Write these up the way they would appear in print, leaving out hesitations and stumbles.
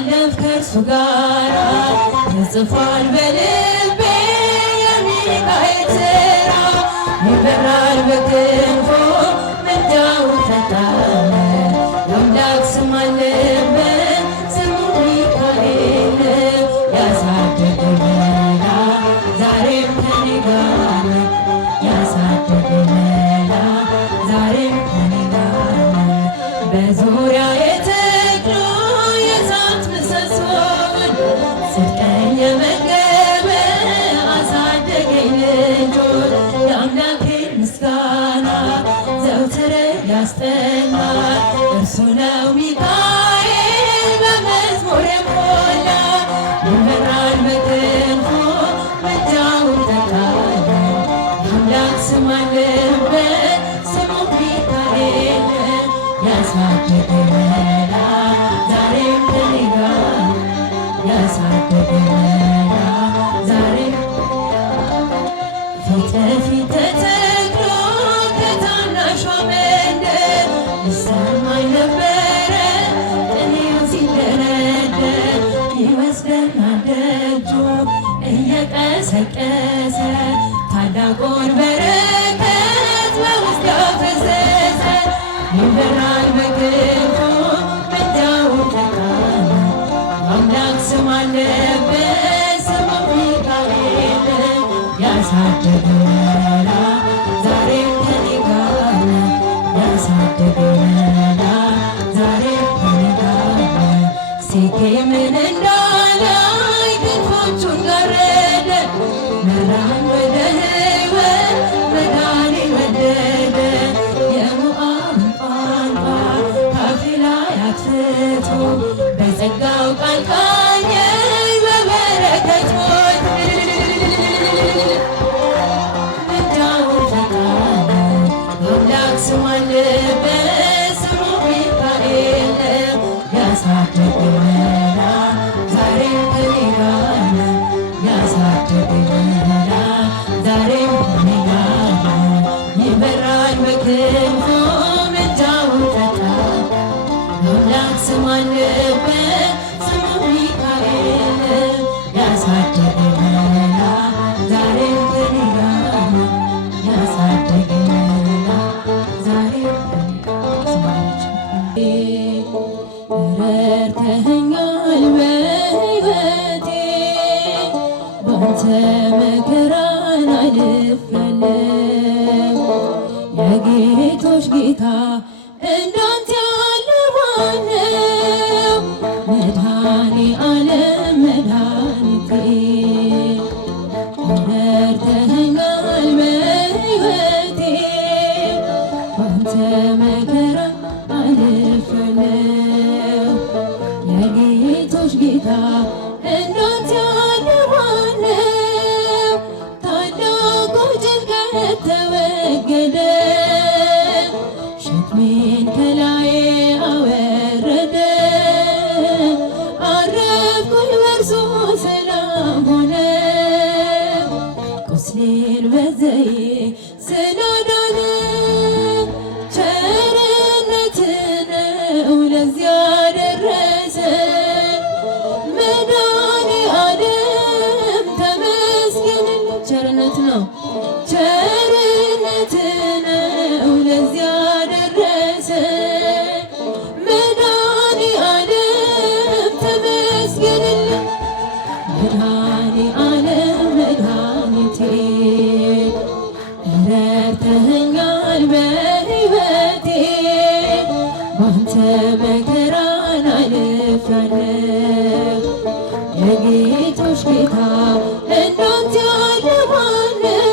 ማለፍ ከእርሱ ጋራ ተጽፏል በልቤ የሚካኤል ሥራ ይበራል በክንፎ ምልጃውን ፈጣን የአምላክ ስም አለበት ስሙ ሚካኤል ያሳደገኝ መልአክ ዛሬም ከኔ ጋር ያሳደገኝ መልአክ ዛሬም ከኔ ጋር በዙሪያዬ ተክሎ የእሳት ምሰሶውን ጽድቅን የመገበ አሳደገኝ ልጁን የአምላኬን ምስጋና ዘውትር ያስጠናል እርሱ ነው ሚካኤል በመዝሙር የሞላ ይመራል በክንፉ ምልጃውን ፈጣን የአምላክ ስም አለበት ስሙ ሚካኤል ያሳደገኝ መልአክ ዛሬም ከኔ ጋር ያሳደገኝ መልአክ ዛሬም ፊት ለፊት ተተክሎ ከታናሿ መንደር ይሰማኝ ነበረ ቅኔው ሲደረደር ይወስደኛል ደጁ እየቀሰቀሰ ታላቁን በረከት በውስጤ አፈሰሰ ይበራል በክንፉ ምልጃውን ፈጣን አምላክ ስም አለበት ስሙ ሚካኤል ያሳደገኝ መልአክ ዛሬም ከኔ ጋር ያሳደገኝ መልአክ ዛሬም ከኔ ጋር ሴኬምን እንዳላይ ክንፎቹን ጋረደ መራኝ ወደ ሕይወት መዳኔን ወደደ የሞዓብን ቋንቋ ካፌ ላይ አጥፍቶ በጸጋው ቃል ቃኘኝ በበረከት ሞት ምልጃውን ፈጣን አምላክ ስም አለበት ስሙ ሚካኤል ያሳደገኝ መልአክ ዛሬም ከኔ ጋር ያሳደገኝ መልአክ ዛሬም ከኔ ጋር ይበራል በክንፉ ምልጃውን ፈጣን አምላክ ስም አለበት ስሙ ሚካኤል ያሳደገኝ መልአክ ዛሬም ከኔ ጋር ያሳደገኝ መልአክ ዛሬም ከኔ ጋር ረድተኸኛል በሕይወቴ ባንተ መከራን አልፌያለሁ የጌቶች ጌታ እንዳንተ ያለ ማነው መድኃኔ ዓለም መድኃኒቴ ረድተኸኛል በሕይወቴ ባንተ መከራ አልፌያለሁ የጌቶች ጌታ እንዳንተ ያለ ማነው ታላቁ ጭንቀት ተወገደ ሸክሜን ከላዬ አወረደ አረፍኩኝ በእርሱ ሰላም ሆነ ቁስሌን በዘይት ስላዳነ ቸርነት ነው ለዚያ ደረሰ መድኃኔ ዓለም ተመስገን ቸርነት ነው ቸርነት ነው ለዚያ ደረሰ መድኃኔ ዓለም ተመስገንልኝ መድኃኔ ዓለም መድኃኒቴ ረድተኸኛል በሕይወቴ ባንተ መከራን አልፌያለሁ የጌቶች ጌታ እንዳንተ ያለ ማነው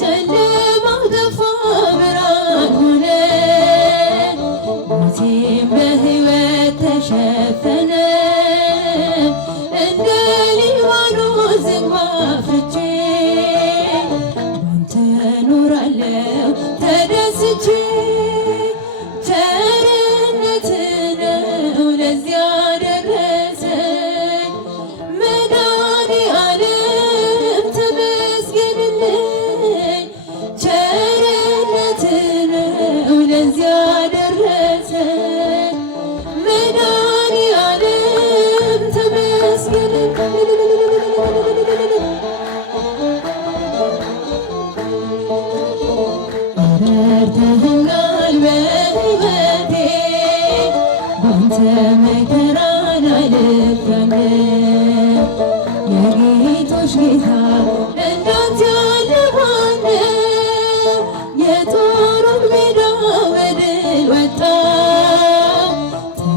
ጨለማው ጠፋ ብርሃን ሆነ ሞቴም በሕይወት ተሸፈነ እንደ ሊባኖስ ዝግባ አፍርቼ ባንተ እኖራለሁ ተደስቼ ቸርነት ነው ለዚያ ደረሰኝ መድኃኔ ዓለም ተመስገንልኝ ቸርነት ነው ለዚያ ደረሰኝ መድኃኔ ዓለም ረድተኸኛል በሕይወቴ ባንተ መከራን አልፌያለሁ። የጌቶች ጌታ እንዳንተ ያለ ማነው? የጦሩን ሜዳ በድል ወጣ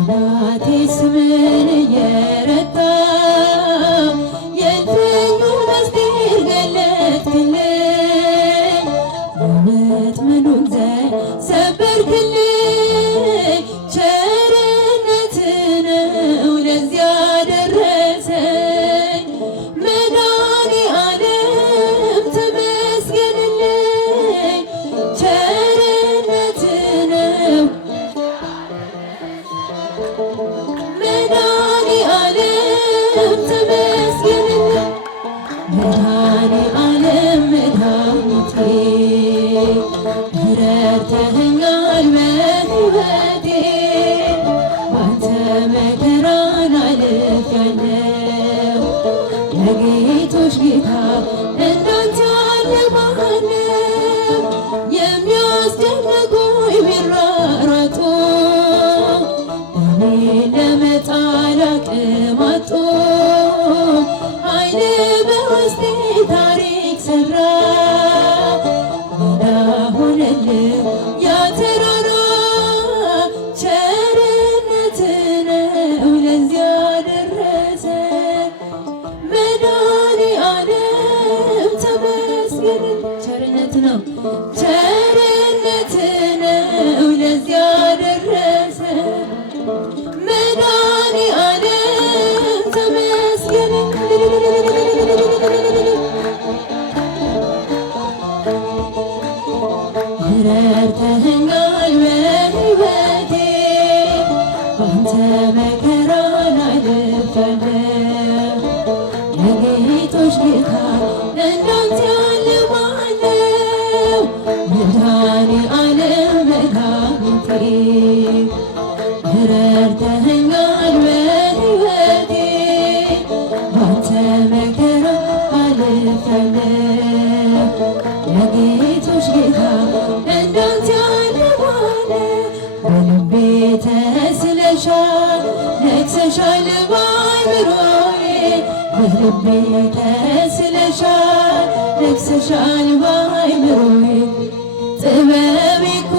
ጠላቴ ስምን እየረታ የእልፍኙን ምስጢር ገለጥክልኝ የወጥመዱን ዘንግ ሰበርክልኝ። ቸርነትህ ነው ለዚህ ያደረሰኝ መድኃኔዓለም ተመስገንልኝ። ቸርነትህ ነው መድኃኔዓለም ተመስገንልኝ። መድኃኔዓለም መድኃኒቴ ረድተኸኛል በሕይወቴ ባንተ መከራን አልፌያለሁ። የጌቶች ጌታ እንዳንተ ያለ ማነው? የሚያስጨንቁኝ ቢሯሯጡ እኔን ለመጣል አቅም አጡ። ኃይልህ በውስጤ ታሪክ ሠራ ሜዳ ሆነልኝ ያ ተራራ። ቸርነትህ ነው ለዚህ ያደረሰኝ መድኃኔዓለም ተመስገን። ቸርነትህ ነው ቸርነትህ ነው ለዚህ ያደረሰኝ መድኃኔዓለም ተመስገን። ረድተኸኛል በሕይወቴ ባንተ መከራን አልፌያለሁ። የጌቶች ጌታ እንዳንተ ያለ ማነው? መድኃኔዓለም መድኃኒቴ ረድተኸኛል በሕይወቴ ባንተ መከራ አልፌያለሁ። የጌቶች ጌታ እንዳንተ ያለ ማነው? በልቤ ተስለሻል ነግሰሻል በአእምሮዬ በልቤ ተስለሻል ነግሰሻል በአእምሮዬ ጥበቤ እኮ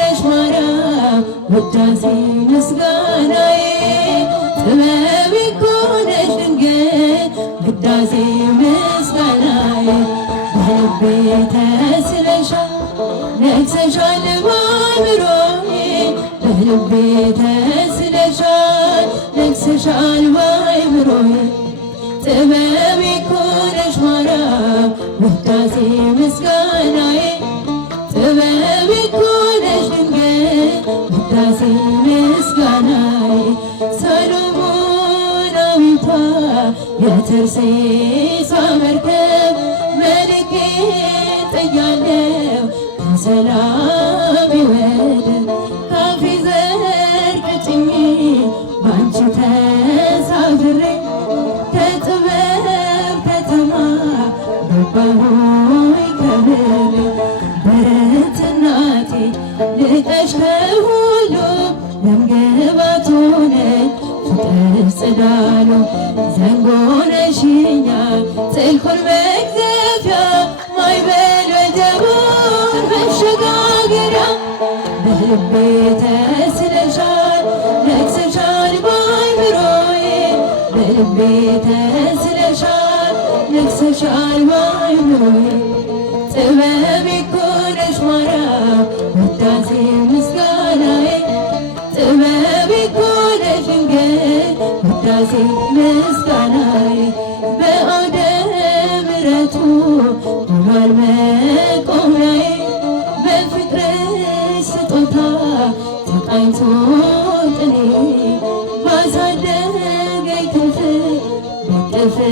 ነሽ ማርያም ውዳሴ ምስጋናዬ ጥበቤ እኮ ነሽ ድንግል ውዳሴ ምስጋናዬ በልቤ ተስለሻል ነግሰሻል በአእምሮዬ በልቤ ተስለሻል ነግሰሻል በአእምሮዬ ጥበቤ እኮ ነሽ ማርያም ውዳሴ ምስጋናዬ ጥበቤ እኮ ነሽ ድንግል ውዳሴ ምስጋናዬ ሰሎሞናዊቷ የተርሴሷ መርከብ መልኬ ጥያለሁ ከሰላም ወደብ ካፌ ዘርግጭኝ ባንቺ ተሳፍሬ ከጥበብ ከተማ ገባሁኝ ከብሬ በረት እናቴ ልቀሽ ከሁሉ ለምግባት ሆነኝ ፍቅር ጽዳሉ ዘንጎ ነሽኛል ጥልቁን መቅዘፊያ ማዕበል ወጀቡን መሸጋገሪያ በልቤ ተስለሻል ነግሰሻል በአእምሮዬ በልቤ ተስለሻል ነግሰሻል በአእምሮዬ ጥበቤ እኮ ነሽ ማርያም ውዳሴ ምስጋናዬ ጥበቤ እኮ ነሽ ድንግል ውዳሴ ምስጋናዬ በአውደ ምሕረቱ ሆኗል መቆሚያዬ በፍቅርሽ ስጦታ ተቃኝቶ ቅኔ ባሳደገኝ ክንፍ በቅፍሽ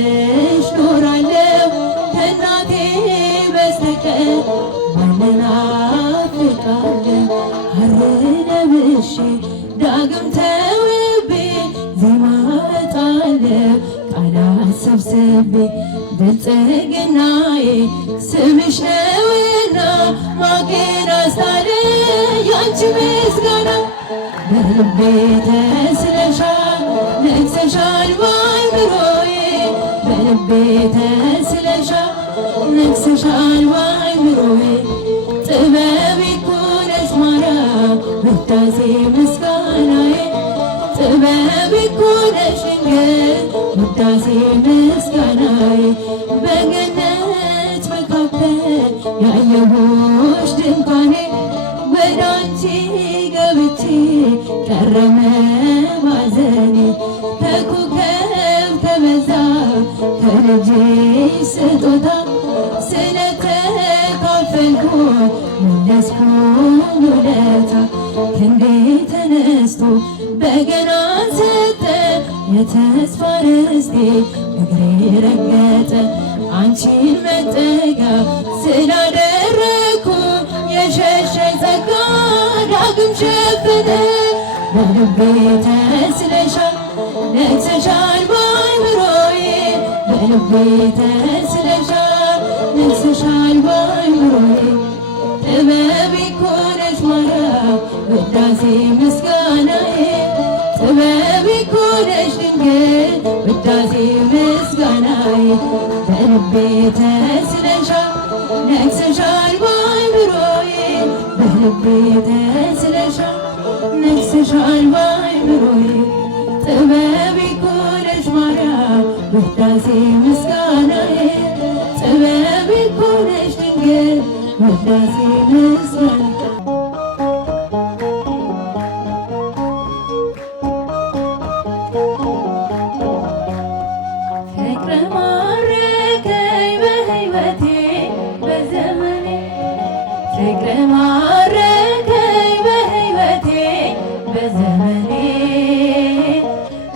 ኖራለሁ ከእናቴ በስተቀር ማንን አፍቃለሁ? ሐር ለብሼ ዳግም ተውቤ ዜማ እጣለሁ ቃላት ሰብስቤ ብልጽግናዬ ስምሽ ነውና ማጌን አስታለ ላንቺ ምስጋና በልቤ ተስለሻል ነግሰሻል በአእምሮዬ በልቤ ተስለሻል ነግሰሻል በአእምሮዬ ጥበቤ እኮ ነሽ ማርያም ውዳሴ ምስጋናዬ ጥበቤ እኮ ነሽ ድንግል ውዳሴ ምስጋናዬ በገነት መካከል ያየሁሽ ድንኳኔ ወደ አንቺ ገብቼ ቀረመ ማዘኔ ከኮከብ ከበዛ ከልጅሽ ስጦታ ስለተካፈልኩ መለስኩ ውለታ ክንዴ ተነስቶ በገና ሰጠ የተስፋ ርስቴ እግሬ ረገጠ አንቺን መጠጊያ ስላደረኩ የሸሸኝ ጸጋ ዳግም ሸፈነ በልቤ ተስለሻል ነግሰሻል በአእምሮዬ በልቤ ተስለሻል ነግሰሻል በአእምሮዬ ጥበቤ እኮ ነሽ ማርያም ውዳሴ ምስጋናዬ ጥበቤ እኮ ነሽ ድንግል ውዳሴ ምስጋናዬ በልቤ ተስለሻል ነግሰሻል በአእምሮዬ በልቤ ተስለሻል ነግሰሻል በአእምሮዬ ጥበቤ እኮ ነሽ ማርያም ውዳሴ ምስጋናዬ ጥበቤ እኮ ነሽ ድንግል ውዳሴ ምስጋና ፍቅር ማረከኝ በሕይወቴ በዘመኔ ፍቅር ማረከኝ በሕይወቴ በዘመኔ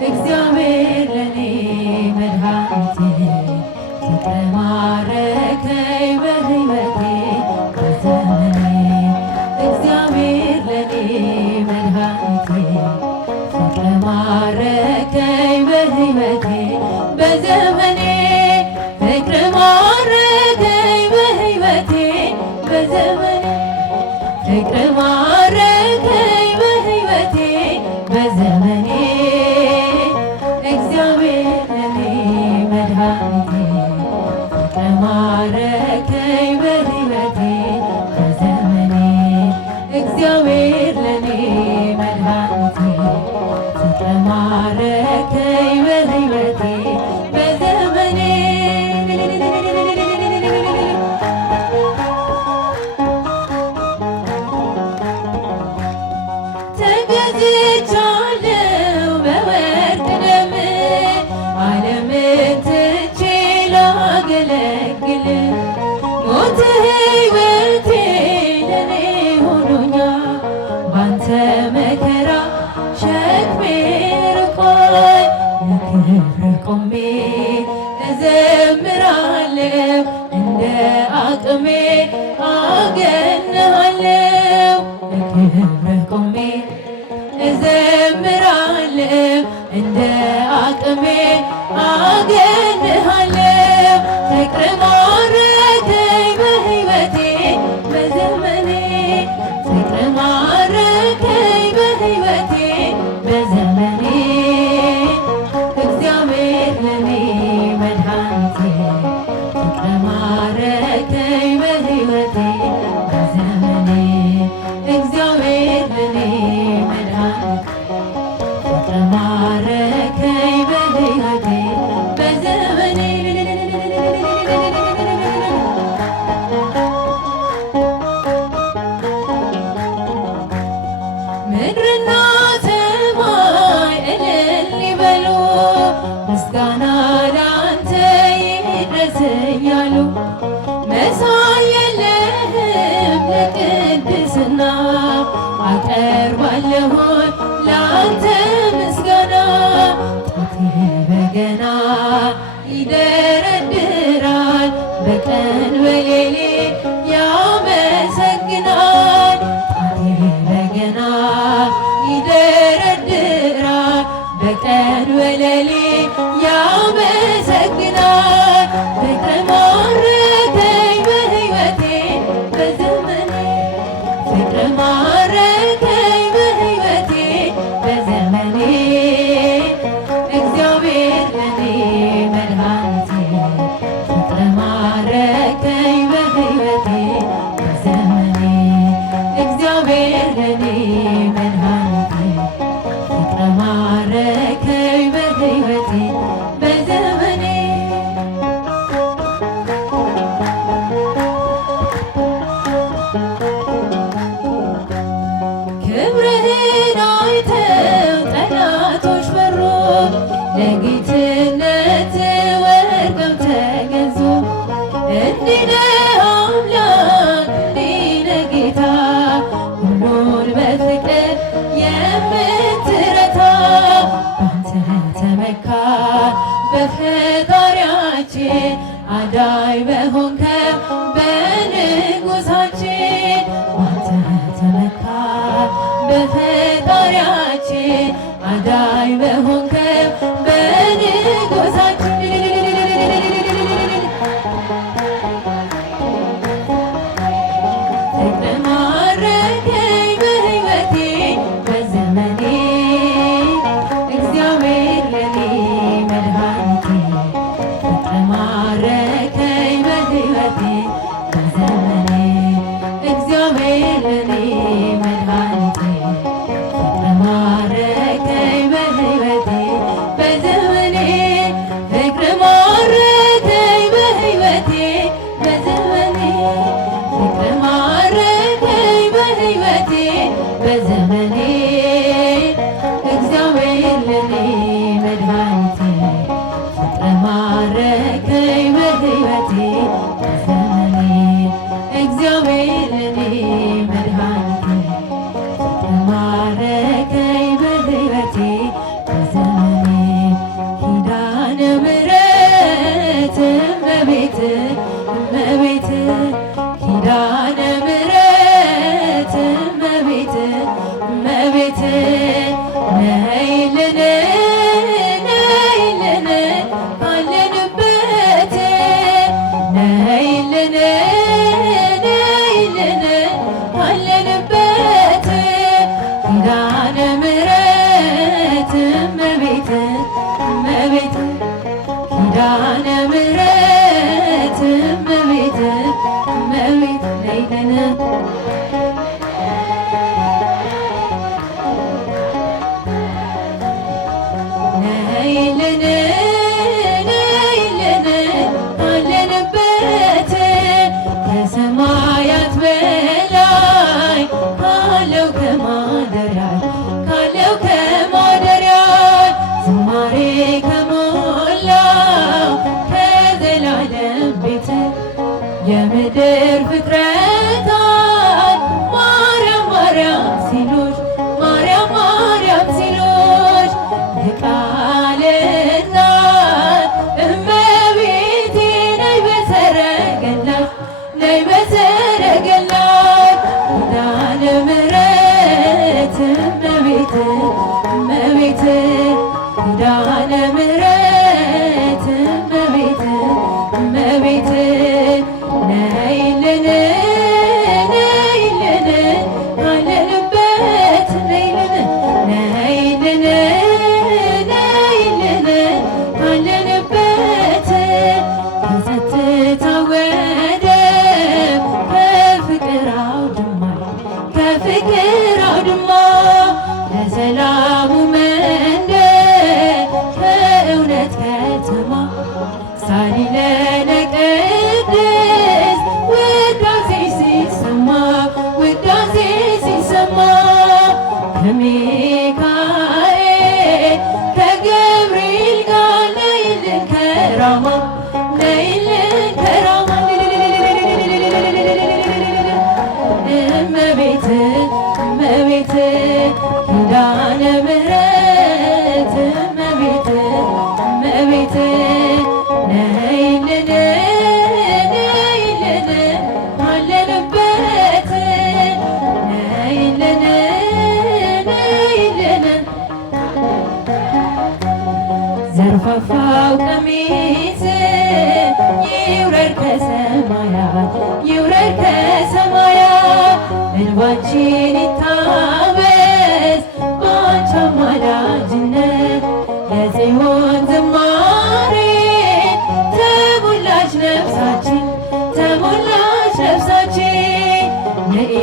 እግዚአብሔር ለኔ መድኃኒቴ ፍቅር ማረከኝ በሕይወቴ በዘመኔ እግዚአብሔር ለኔ መድኃኒቴ ፍቅር ማረከኝ በሕይወቴ በዘመኔ ፍቅር ማረከኝ በሕይወቴ በዘመኔ ፍቅር ማረከኝ በሕይወቴ በዘመኔ እግዚአብሔር ለኔ መድኃኒቴ ፍቅር ማረከኝ በሕይወቴ በዘመኔ እግዚአብሔር ለኔ መድኃኒቴ ፍቅር ማረከኝ በሕይወቴ በዘመኔ ተገዝቻለሁ በወርቅ ደም ዓለምን ትቼ ላገለግል ሞትህ ሕይወቴ ለኔ ሆኖኛል ባንተ መከራ ሸክሜ ርቋል ለክብርህ ቆሜ እዘምራለሁ እንደ አቅሜ አገንሃለሁ ለክብርህ ቆሜ እዘምራለሁ እንደ አቅሜ አገንሃለሁ ፍቅር ማረከኝ በሕይወቴ በዘመኔ ፍቅር ማረከኝ በሕይወቴ በዘመኔ እግዚአብሔር ለኔ መድኃኒቴ ፍቅር ማረከኝ በሕይወቴ በዘመኔ እግዚአብሔር ለኔ መድኃኒቴ ፍቅር ማረከኝ በሕይወቴ በዘመኔ ምድርና ሰማይ እልል ይበሉ ምስጋና ላንተ ይድረስ እያሉ መሳይ የለህም ለቅድስና አቀርባለሁኝ ላንተ ምስጋና ጣቴ በገና ይደረድራል በቀን በሌሊት ያመሰግናል ጣቴ በገና ይደረድራል በቀን በሌሊት ያመሰግናል ፍቅር ማረከኝ በሕይወቴ በዘመኔ ፍቅር ማረከኝ በፈጣሪያችን አዳኝ በሆንከው በንጉሳችን ፍቅር ማረከኝ በሕይወቴ በዘመኔ እግዚአብሔር ለኔ መድኃኒቴ ፍቅር ማረከኝ በሕይወቴ በዘመኔ እግዚአብሔር ለኔ መድኃኒቴ ፍቅር ማረከኝ በሕይወቴ በዘመኔ ፍቅር ማረከኝ በሕይወቴ በዘመኔ ፍቅር ማረከኝ በሕይወቴ በዘመኔ እግዚአብሔር ለኔ መድኃኒቴ ፍቅር ማረከኝ በሕይወቴ በዘመኔ እግዚአብሔር ለኔ መድኃኒቴ ፍቅር ማረከኝ በሕይወቴ በዘመኔ ኪዳነ ምሕረት እመቤት እመቤት ኪዳነ ምሕረት እመቤት እመቤት ነይልን ነይልን ካለንበት ነይልን ነይልን ካለንበት ኪዳነ ምሕረት እመቤት እመቤት ኪዳነ ምሕረት እመቤት እመቤት ነይልን ነይልን ነይልን ካለንበት ከሰማያት በላይ ካለው ከማደሪያው ዝማሬ ከሞላው ከዘላለም ቤት የምድር ፍጥረታት ማርያም ማርያም ሲሉሽ ማርያም ማርያም ሲሉሽ የቃል እናት እመቤቴ ነይ በሰረገላሽ ነይ በሰረገላሽ ኪዳነ ምሕረት እመቤት እመቤት ኪዳነ ምሕረት እመቤት እመቤት ነይልን ነይልን ካለንበት ነይልን ነይልን ነይልን ካለንበት ከጸጥታ ወደብ ከፍቅር አውድማ ለሰላሙ መንደር ከእውነት ከተማ ሳሊለነ ቅድስት ውዳሴ ሲሰማ ከሚካኤል ከገብርኤል ጋር ነይልን ከራማ እመቤት እመቤት ኪዳነ ምሕረት እመቤት እመቤት ነይልን ነይልን ካለንበት ነይልን ነይልን ዘርፋፋው ቀሚስ ይውረድ ከሰማያት እንባችን ይታበስ በአንቺ አማላጅነት የጽዮን ዝማሬ ተሞላች ነፍሳችን ነይ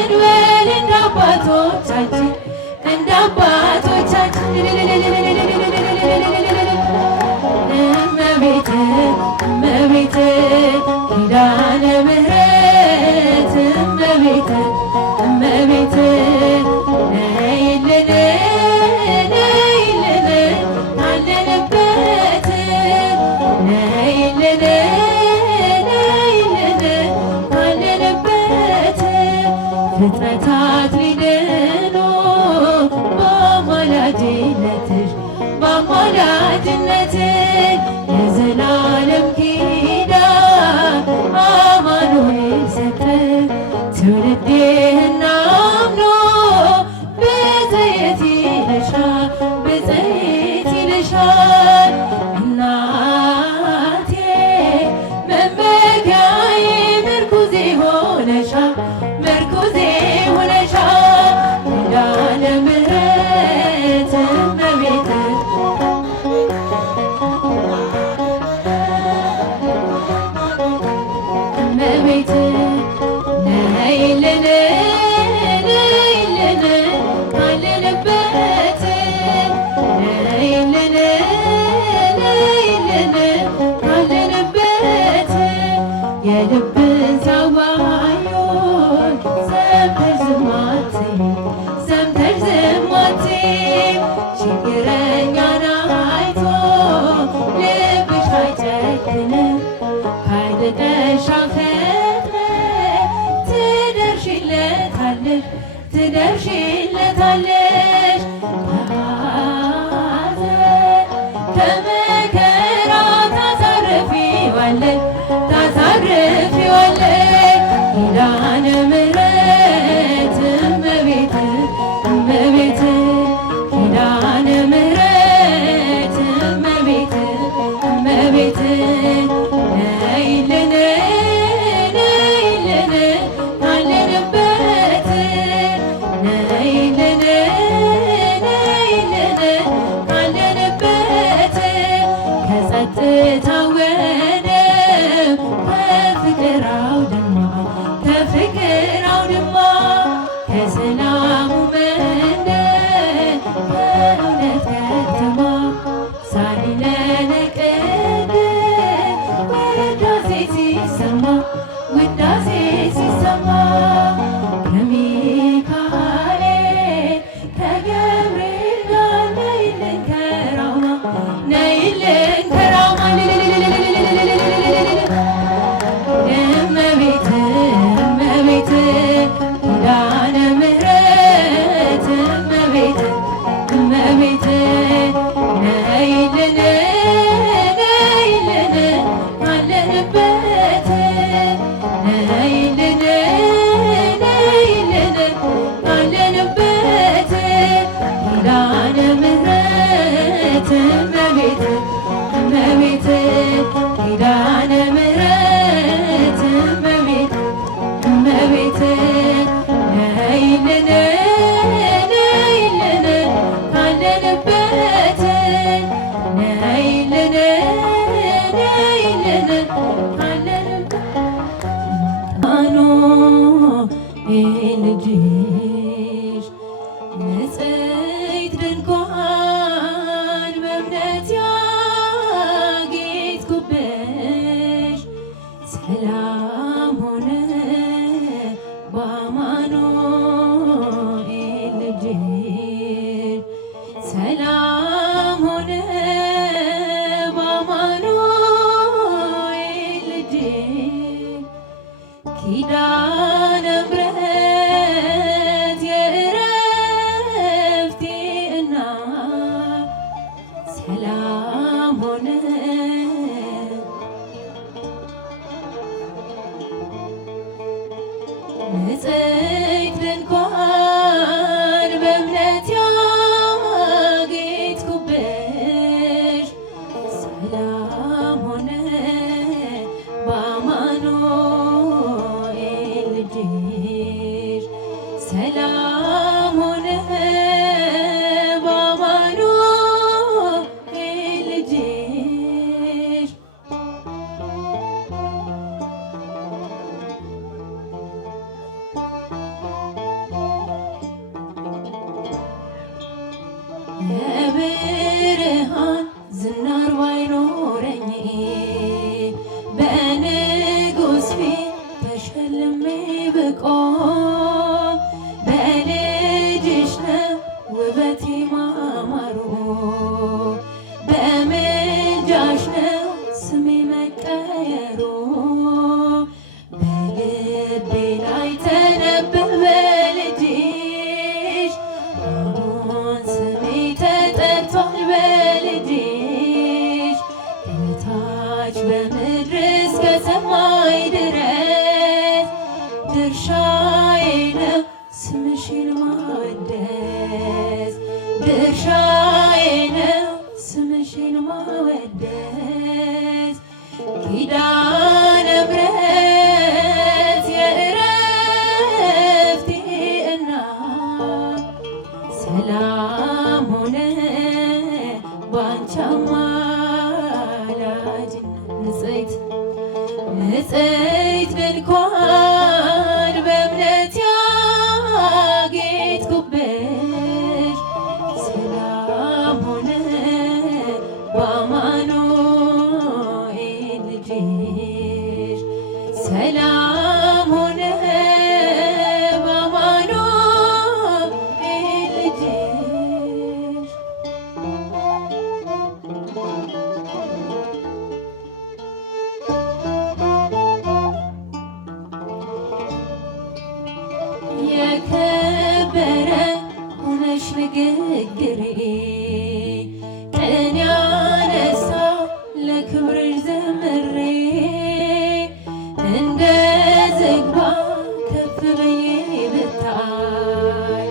እንበል እንደ አባቶቻችን እመቤት እመቤት ኪዳነ ምሕረት እመቤት እመቤት ነይልን ነይልን ካለንበት ነይልን ነይልን ካለንበት ፍጥረታት ሊድኑ በአማላጅነትሽ እመቤት ነይልን ነይልን ካለንበት ነይልን ነይልን ካለንበት የልብን ሳዋዩን ሰምተሽ ዝም አትይም ሰምተሽ ዝም አትይም ችግረኛን አይቶ ልብሽ አይጨክንም ካይልጠሻ ፈጥነሽ ትደርሺለታለሽ ትደርሺለታለሽ ከመከራ ታሳርፊዋለሽ ታሳርፊዋለሽ ኪዳነ ምሕረት እመቤት እመቤት ኪዳነ ምሕረት እመቤት እመቤት ነይልን ነይልን ካለንበት ነይልን ነይልን ካለንበት ከጸጥታው ወደብ ከፍቅር አውድማ ከፍቅር አውድማ ከሰላሙ መንደር ከእውነት ከተማ ሳሊለነ ቅድስ ውዳሴ ሲሰማ ውዳሴ ሲሰማ ከሚካኤል ከገብርኤል ጋር ነይልን ከራማ ነይልን ከራማ እመቤት እመቤት ኪዳነ ምሕረት እመቤት እመቤት ነይልን ነይልን ካለንበት ነይልን ነይልን ካለንበት ኪዳነ ምሕረት እመቤት እመቤት ኪዳነ ምሕረት እመቤት እመቤት ነይልን ነይልን ካለንበት ነይልን ነይልን ካለንበት አማኑኤል ልጅሽ ንጽሕት ድንኳን በእምነት ያጌጥኩብሽ ሰላም ሆነ በአማኑኤል ልጅሽ ሰላም ሆነ በአማኑኤል ልጅሽ ኪዳነ ምሕረት የዕረፍቴ እናት ሰላም ሆነ ንጽሕት ድንኳን በእምነት ያጌጥኩብሽ ሰላም ሆነ በአማኑኤል ልጅሽ ሰላም ሆነ በአማኑኤል ልጅሽ የብርሃን ዝናር ባይኖረኝ በንጉሥ ፊት ተሸልሜ ብቆም በልጅሽ ነው ውበቴ ማማሩ በምልጃሽ ነው ስሜ መቀየሩ በልቤ ላይ ተነበበ ልጅሽ አሁን ስሜ ተጠርቷል በልጅሽ ከታች በምድር እስከ ሰማይ ድረስ ድርሻዬ ነው ስምሽን ማወደስ ድርሻዬ ነው ስምሽን ማወደስ ኪዳነ ምሕረት የዕረፍቴ እናት ሰላም ሆነ ባንቺ አማላጅነት ንጽሕት ዘይት ድንኳን በእምነት ያጌጥኩብሽ ሰላም ሆነ በአማኑኤል ልጅሽ ሰላም ሆነ በአማኑኤል ልጅሽ የከበረ ሆነሽ ንግግሬ ቀን ያነሳ ለክብርሽ ዘምሬ እንደ ዝግባ ከፍ ብዬ ብታይ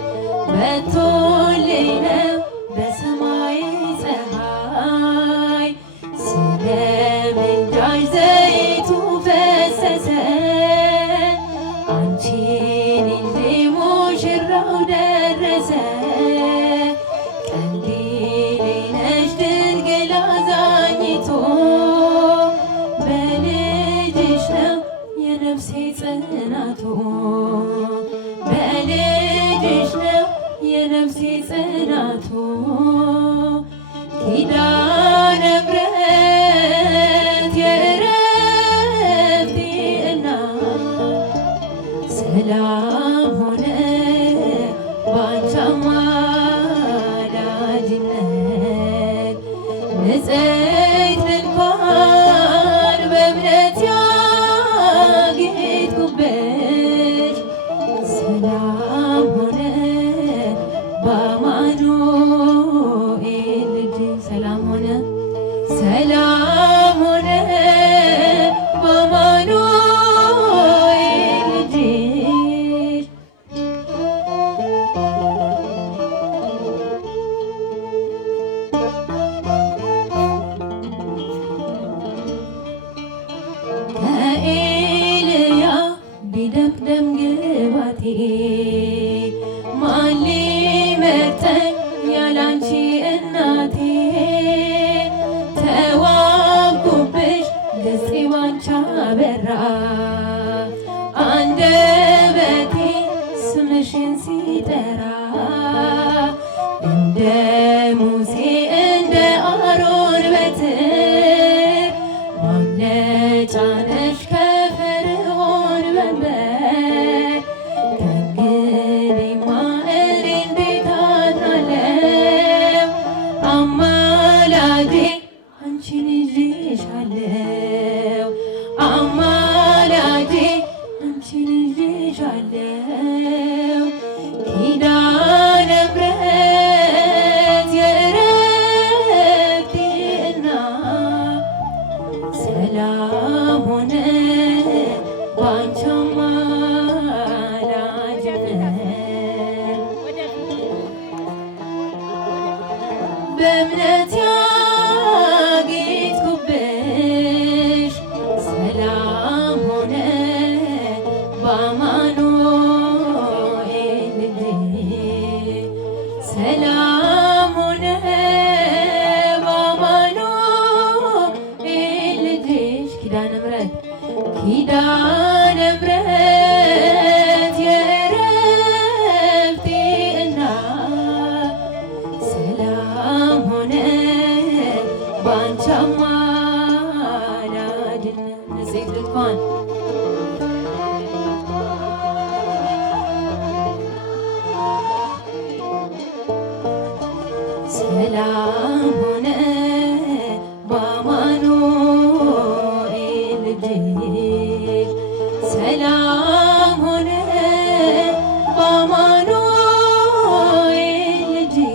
በቶልኝ ነው በሰማይ ፀሐይ ስለ ምልጃሽ ዘይቱ ፈሰሰ አንቺን ይዤ ሙሽራው ደረሰ ቀንዲሌ ነሽ ድንግል አዛኝቱ በልጅሽ ነው የነፍሴ ጽናቱ በልጅሽ ነው የነፍሴ ጽናቱ ኪዳነ ምሕረት የዕረፍቴ እናት ሰላም ሆነ ባንቺ አማላጅነት ንጽሕት ድንኳን በእምነት ያጌጥኩብሽ ሰላም ሆነ በአማኑኤል ልጅ ሰላም ሆነ ሰላም ሆነ በአማኑኤል ልጅሽ ከኤልያ ቢደምደም ግባቴ ማን ሊመርጠኝ ያላንቺ እናቴ ተዋብኩብሽ ገፄ ባንቺ አበራ አንደበቴ ስምሽን ሲጠራ እንደ ሙሴ እንደ አሮን በትር ማምለጫነሽ ከፈርዖን ወንበር ከእንግዲህማ እኔ እንዴት አድናለሁ አማላጄ አንቺን ይዤሻለሁ አማላጄ አንቺን ይዤሻለሁ ኪዳነ ምሕረት የዕረፍቴ እናት ሰላም ሆነ ባንቺ አማላጅነት በእምነት ያጌጥኩብሽ ሰላም ሆነ በአማኑኤል ልጅሽ ሰላም ሆነ በአማኑኤል ልጅሽ ኪዳነ ምሕረት የዕረፍቴ እናት ሰላም ሆነ ባንቺ አማላጅነት ንጽሕት ድንኳን ሰላም ሆነ በአማኑኤል ልጅሽ ሰላም ሆነ በአማኑኤል ልጅሽ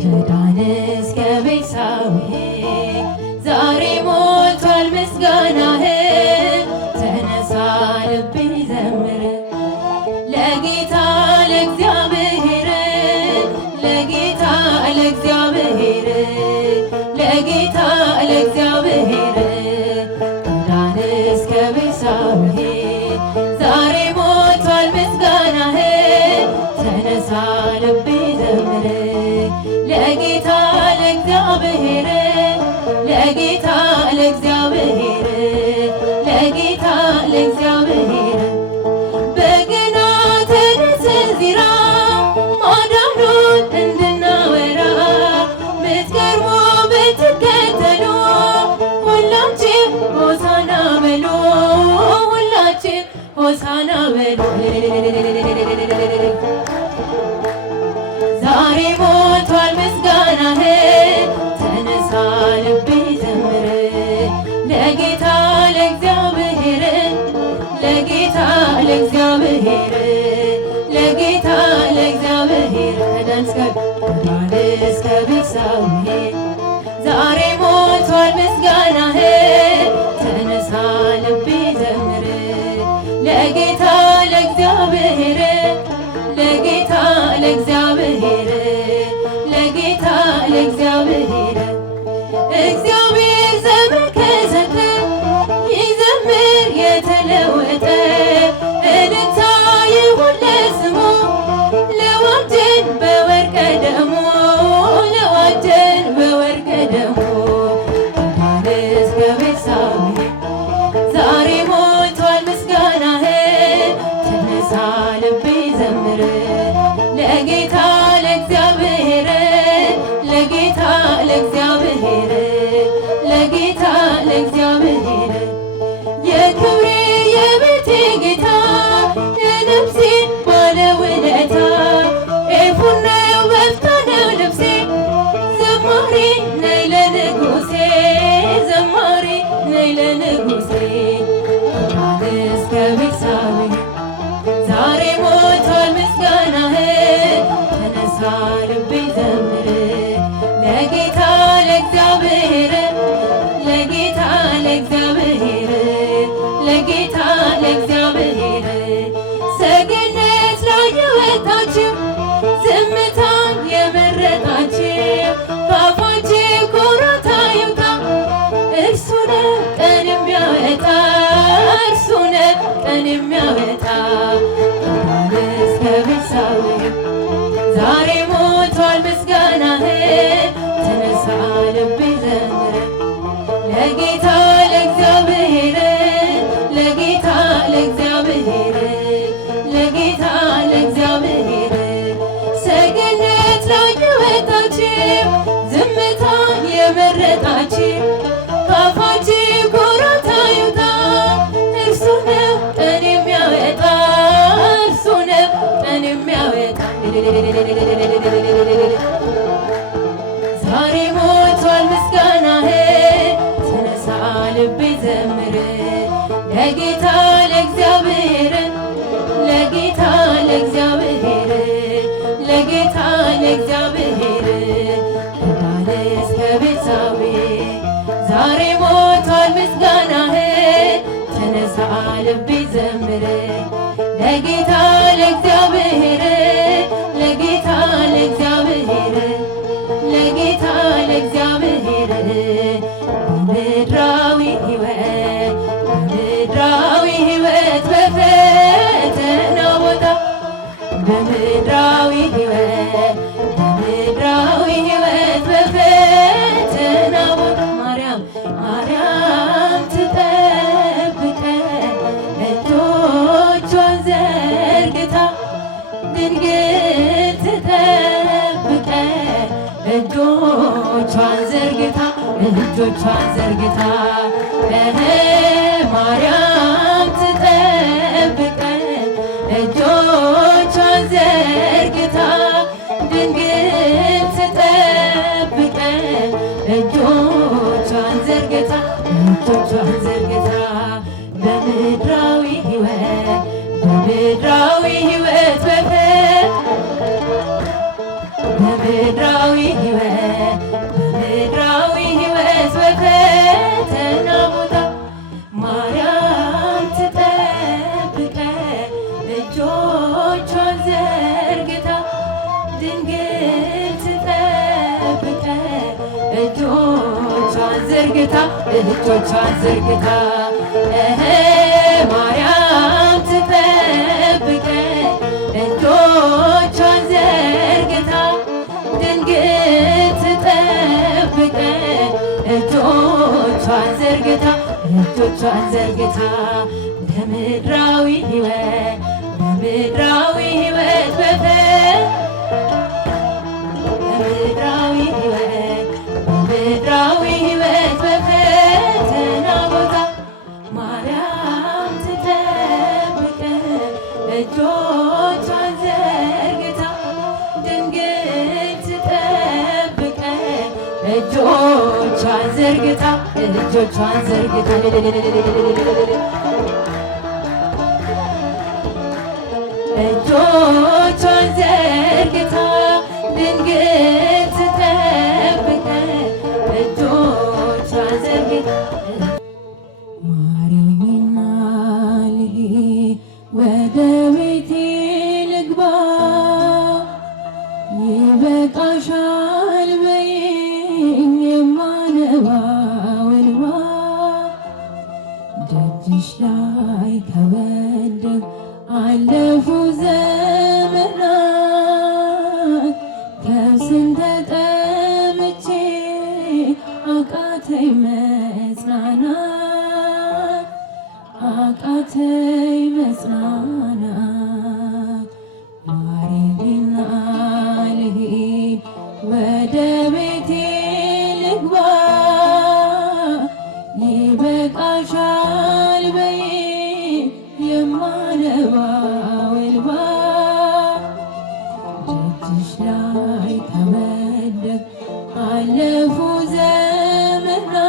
ከዳን እስከ ቤርሳቤህ ዛሬ ሞልቷል ምስጋናህ ተነሳ ልቤ ዘምር ለጌታ ለእግዚአብሔር ልቤ ዘምር ለጌታ ለእግዚአብሔር ለጌታ ለእግዚአብሔር ለጌታ ለእግዚአብሔር በገና ተነስ እንዚራ ማዳኑን እንድናወራ ብትቀርቡ ብትከተሉ ሁላችን ሆሳዕና በሉ ሁላችን ሆሳዕና በሉ ዛሬ ሞልቷል ምስጋናህ ተነሳ ልቤ ዘምር ለጌታ ለእግዚአብሔር ለጌታ ለእግዚአብሔር ለጌታ ለእግዚአብሔር ከዳን እስከ ቤርሳቤህ ዛሬ ሞልቷል ምስጋናህ ተነሳ ልቤ ዘምር ለጌታ ለእግዚአብሔር ለጌታ ለእግዚአብሔር ለጌታ ለእግዚአብሔር እግዚአብሔር ዘመን ከሰጠ ይዘምር የተለወጠ እልልታ ይሁን ለስሙ ለዋጀን በወርቀ ደሙ ለዋጀን በወርቀ ደሙ ከዳን እስከ ቤርሳቤህ ዛሬ ሞልቷል ምስጋናህ ተነሳ ልቤ ዘምር ለጌታ ለእግዚአብሔር ለጌታ ለእግዚአብሔር ለጌታ ለእግዚአብሔር የክብሬ የቤቴ ጌታ የነፍሴ ባለውለታ ኤፉድ ነው በፍታ ነው ልብሴ ዘማሪ ነይ ለንጉሴ ዘማሪ ነይ ለንጉሴ ከዳን እስከ ቤርሳቤህ ዛሬ ሞልቷል ምስጋናህ ተነሳ ልቤ ዘምር ለጌታ ለእግዚአብሔር ለጌታ ለእግዚአብሔር ለጌታ ለእግዚአብሔር ሰገነት ላይ የወጣችው ዝምታን የመረጣችው በአፋችሁ ኩራት ይውጣ እርሱ ነው ቀን የሚያወጣ እርሱ ነው ቀን የሚያወጣ ከዳን እስከ ቤርሳቤህ ዛሬ ሞልቷል ምስጋናህ ተነሳ ልቤ ዘምር ለጌታ ለእግዚአብሔር ለጌታ ለእግዚአብሔር ለጌታ ለእግዚአብሔር ሰገነት ላይ የወጣችው ዝምታን የመረጣችው በአፋችሁ ኩራት ይውጣ እርሱ ነው ቀን የሚያወጣ እርሱ ነው ቀን የሚያወጣ ዛሬ ሞልቷል ምስጋናህ ተነሳ ልቤ ዘምር ለጌታ ለእግዚአብሔር ለጌታ ለእግዚአብሔር ለጌታ ለእግዚአብሔር ከዳን እስከ ቤርሳቤህ ዛሬ ሞልቷል ምስጋናህ ተነሳ ልቤ ዘምር ለጌታ ለእግዚአብሔር ለጌታ ለእግዚአብሔር ለጌታ ለእግዚአብሔር በምድራዊ ሕይወት በምድራዊ ሕይወት በፈተና ቦታ በምድራዊ ሕይወት በምድራዊ ሕይወት በፈተና ቦታ ማርያም ማርያም ትጠብቀን እጆቿን ዘርግታ ድንግል ትጠብቀን እጆቿን ዘርግታ እጆቿን ዘርግታ ማርያም ትጠብቀን እጆቿን ዘርግታ ድንግል ትጠብቀን እጆቿን ዘርግታ እጆቿን ዘርግታ በምድራዊ ሕይወት በምድራዊ ሕይወት በምድራዊ ሕይወት በምድራዊ ሕይወት በፈተና ቦታ ማርያም ትጠብቀን እጆቿን ዘርግታ ድንግል ትጠብቀን እጆቿን ዘርግታ እጆቿን ዘርግታ ማርያም ትጠብቀን እጆቿን ዘርግታ እጆቿን ዘርግታ እጆቿን ዘርግታ በምድራዊ ሕይወት በምድራዊ ሕይወት በምድራዊ ሕይወት በምድራዊ ሕይወት በፈተና ቦታ ማርያም ትጠብቀን እጆቿን ዘርግታ ድንግል ትጠብቀን እጆቿን ዘርግታ እጆቿን ዘርግታ እጆቿን ዘርግታ ድንግል ትጠብቀን እጆቿን ዘርግታ ማሪኝና ልሂድ ወደ ቤቴ ልግባ ይበቃሻል በይኝ የማነባው እንባ ደጅሽ ላይ ከወደቅ አለፉ ዘመናት ከብስን ተጠምቼ አቃተኝ መጽናናት አቃተኝ መጽናናት ማሪኝና ልሂድ ወደ ቤቴ ልግባ ይበቃሻል በይኝ የማነባው እንባ ደጅሽ ላይ ከወደቅ አለፉ ዘመናት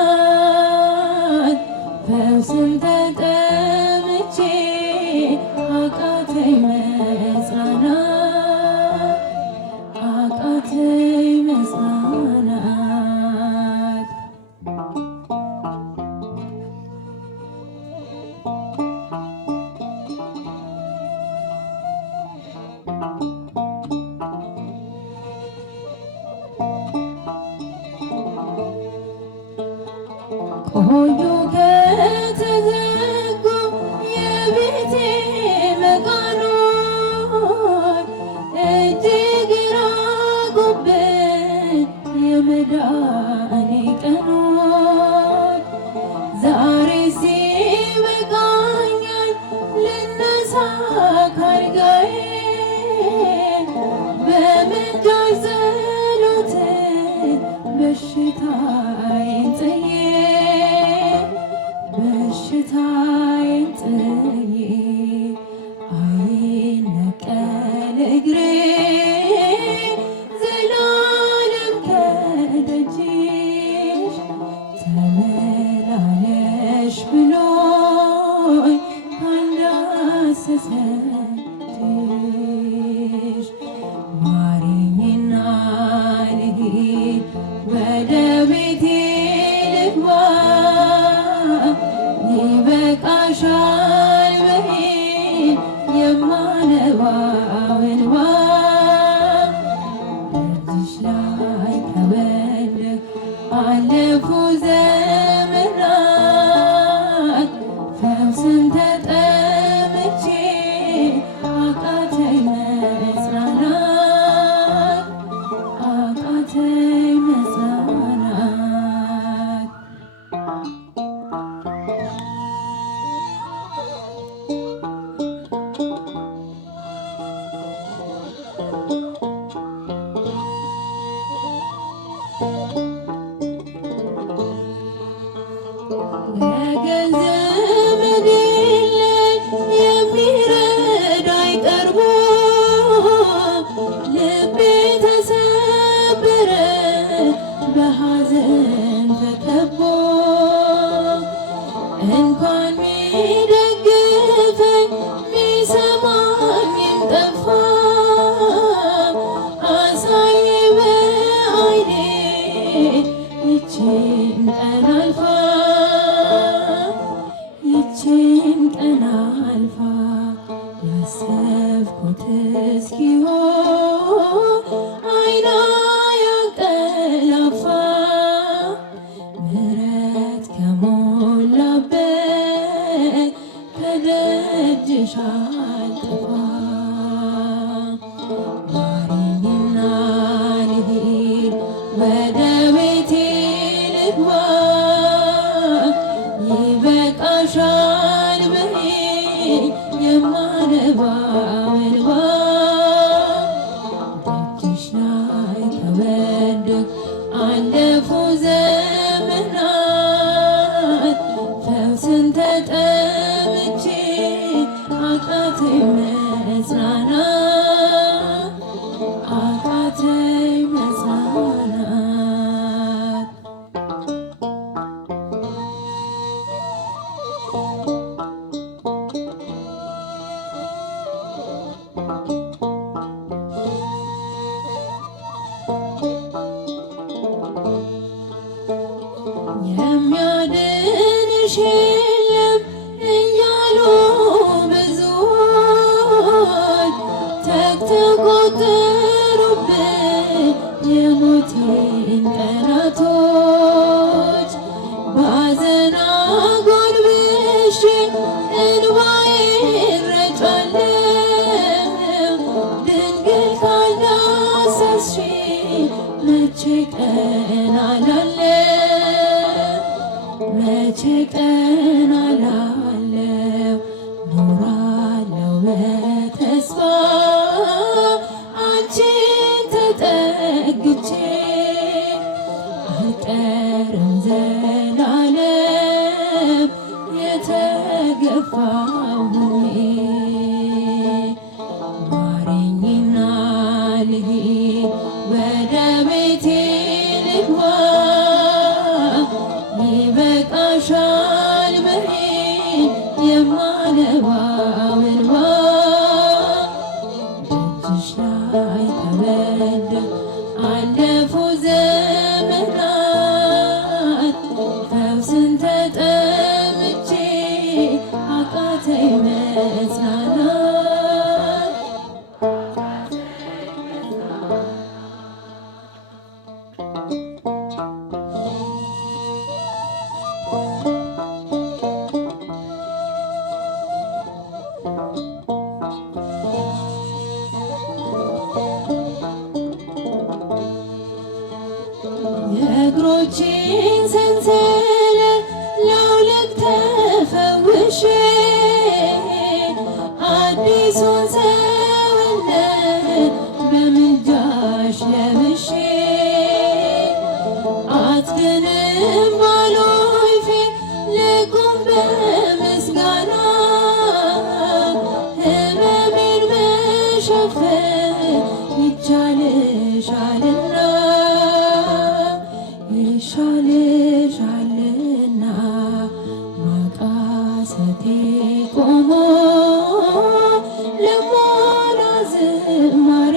ፈውስን ተጠምቼ አቃተኝ መጽናናት አቃተኝ መጽናናት ቆዩ ከተዘጉ የቤቴ መቃኖች እጅግ ራቁብኝ የመዳኔ ቀኖች ዛሬ ሲበቃኛል ልነሳ ካልጋዬ በምልጃሽ ጸሎት በሽታዬን ጥዬ በሽታዬን ጥዬ አይነቀል እግሬ ዘላለም ከደጅሽ ተመላለሽ ብሎኝ ካንዳሰሰችሽ ማሪኝና ልሂድ ወደ ቤቴ የሚያግዝሽ የለም እያሉ ብዙዎች ተግተው ቆጠሩብኝ የሞቴን ቀናቶች። ባዘን አጎንብሼ እንባዬን ረጫለሁ ድንግል ካልዳሰስሽኝ መቼ ቀን አላለሁ መቼ ቀን አላለሁ ኖራለሁ በተስፋ አንቺን ተጠግቼ አልቀርም ዘላለም የተገፋሁ ሆኜ። ማረኝና ልሂድ ወደ ቤቴ ልግባ ይበቃሻል መሄድ የማነባው እንባ ደጅሽ ላይ ተበደል አለፉ ዘመናት ፈውስን ተጠምቼ አቃተኝ መጽናናት። የእግሮቼን ሰንሰለት ላውልቅ ተፈውሼ አዲሱን ሰውነት በምልጃሽ ለብሼ አትድንም ባሉኝ ፊት ልቁም በምስጋና ሕመሜን መሸፈን ይቻልሻልና ይሻልሻልና ማቃሰቴ ቆሞ ልሞላ ዝማሬ